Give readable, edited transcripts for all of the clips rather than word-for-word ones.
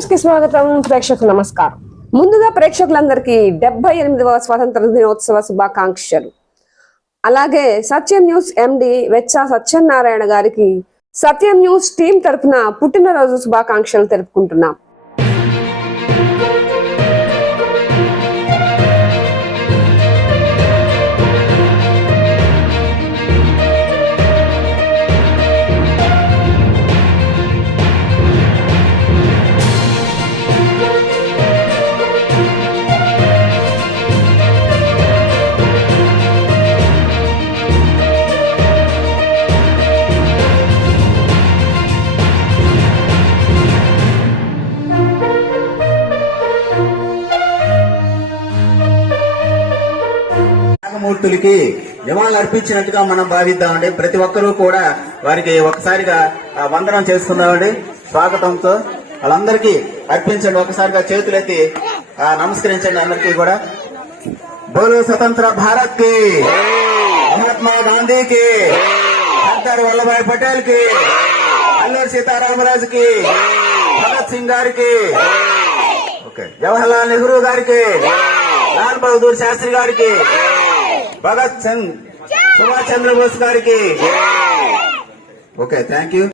News కి స్వాగతం. ప్రేక్షకులకు నమస్కారం. ముందుగా ప్రేక్షకులందరికీ 78వ స్వాతంత్ర దినోత్సవ శుభాకాంక్షలు. అలాగే సత్యం న్యూస్ ఎండి వెచ్చ సత్యనారాయణ గారికి సత్యం న్యూస్ టీం తరపున పుట్టినరోజు శుభాకాంక్షలు తెలుపుకుంటున్నాం. మూర్తులకి జవాన్లు అర్పించినట్టుగా మనం భావిద్దామండి. ప్రతి ఒక్కరూ కూడా వారికి ఒకసారిగా వందనం చేసుకున్నామండి. స్వాగతంతో వాళ్ళందరికీ అర్పించండి. ఒకసారిగా చేతులెత్తి నమస్కరించండి అందరికీ కూడా. బోలో స్వతంత్ర భారత్ కి, మహాత్మా గాంధీకి, సర్దార్ వల్లభాయ్ పటేల్ కి, అల్లూరి సీతారామరాజుకి, భగత్ సింగ్ గారికి, జవహర్లాల్ నెహ్రూ గారికి, లాల్ బహదూర్ శాస్త్రి గారికి, భగత్ సింగ్, సుభాష్ చంద్రబోస్ గారికి. Okay, thank you.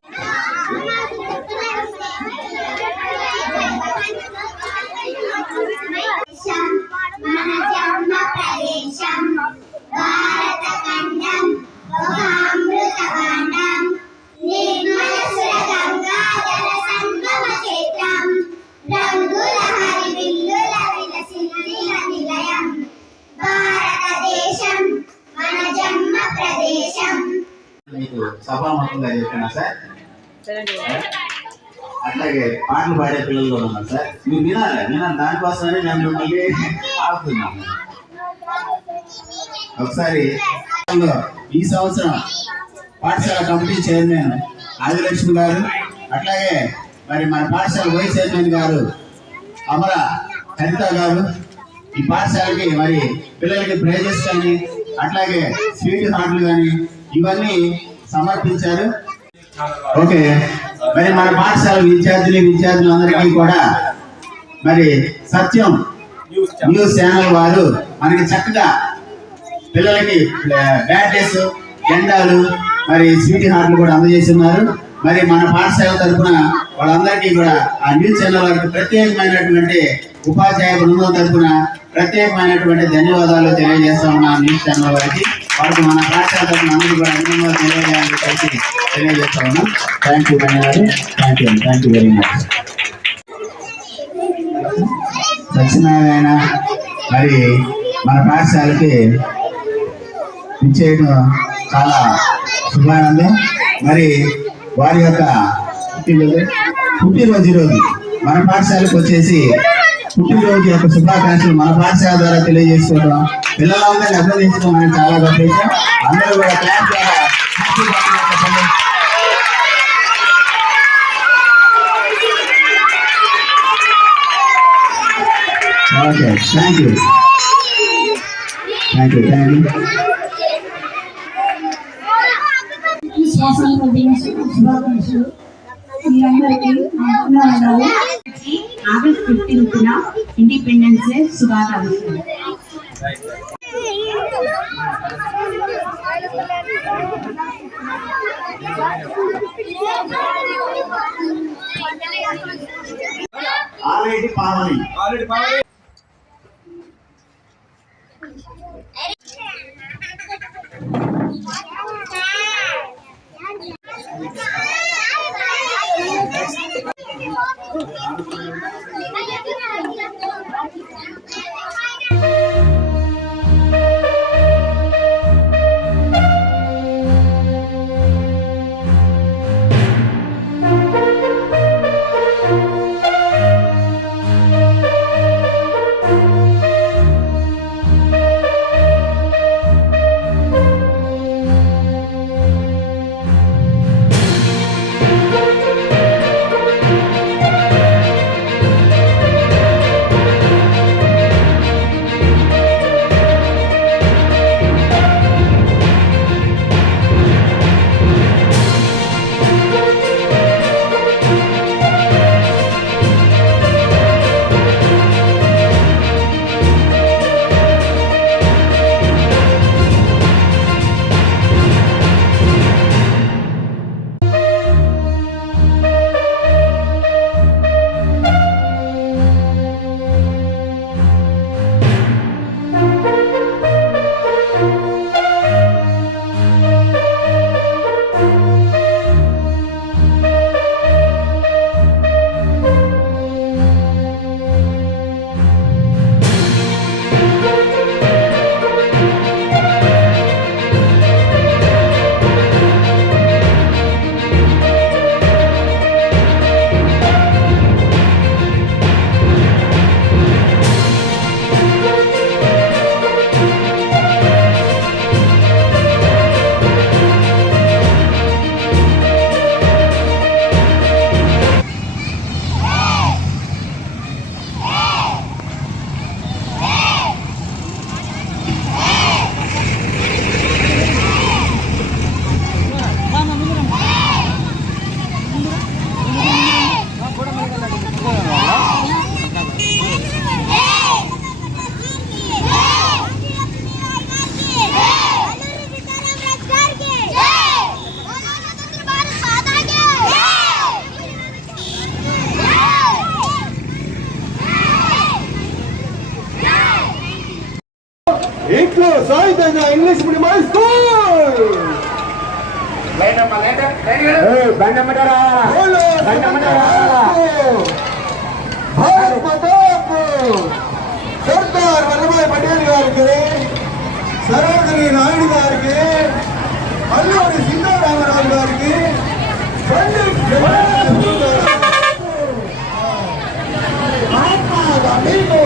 మీకు సభాముఖంగా చెప్పినా సార్, అట్లాగే పాటలు పాడే పిల్లలు కూడా ఉన్నారు సార్. మీరు వినాలి దానికోసమని మేము మిమ్మల్ని ఆపుతున్నాము. ఒకసారి ఈ సంవత్సరం పాఠశాల కమిటీ చైర్మన్ ఆదిలక్ష్మి గారు, అట్లాగే మరి మన పాఠశాల వైస్ చైర్మన్ గారు అమర హరిత గారు ఈ పాఠశాలకి మరి పిల్లలకి ప్రైజెస్ కానీ అట్లాగే స్వీట్ హార్ట్లు కానీ ఇవన్నీ సమర్పించారు. ఓకే, మరి మన పాఠశాల విద్యార్థులందరికీ కూడా మరి సత్యం న్యూస్ ఛానల్ వారు మనకి చక్కగా పిల్లలకి బ్యాటెస్, జెండాలు, మరి స్వీట్ హార్ట్లు కూడా అందజేస్తున్నారు. మరి మన పాఠశాల తరఫున వాళ్ళందరికీ కూడా ఆ న్యూస్ ఛానల్ వారికి ప్రత్యేకమైనటువంటి ఉపాధ్యాయ బృందం తరఫున ప్రత్యేకమైనటువంటి ధన్యవాదాలు తెలియజేస్తా ఉన్నాను. న్యూస్ ఛానల్ వారికి మన పాఠశాల తరఫున అందరూ కూడా అభినందనలు తెలియజేస్తా ఉన్నాం. థ్యాంక్ యూ ధన్యవాదాలు. Thank you very much. Satyanarayana మరి మన పాఠశాలకి ఇచ్చేయడం చాలా శుభానందం. మరి వారి యొక్క పుట్టినరోజు రోజు మన పాఠశాలకు వచ్చేసి పుట్టినరోజు యొక్క శుభాకాంక్షలు మన పాఠశాల ద్వారా తెలియజేసుకోవడం, పిల్లలందరినీ అభినందించడం మనకి చాలా గొప్ప విషయం. అందరూ కూడా క్లాస్ ద్వారా ఓకే, థ్యాంక్ యూ. ఆగస్ట్ 15న ఇండిపెండెన్స్ డే శుభాకాంక్షలు. ఆల్రెడీ పావని ఇంట్లో సాయుధంగా English medium high school Bharat మాతాకు సర్దార్ వల్లభాయ్ పటేల్ గారికి, సరోజిని నాయుడు గారికి, అల్లూరి సీతారామరాజు గారికి, పండిట్ జవహర్లాల్ నెహ్రూ గారికి, మహాత్మా గాంధీకి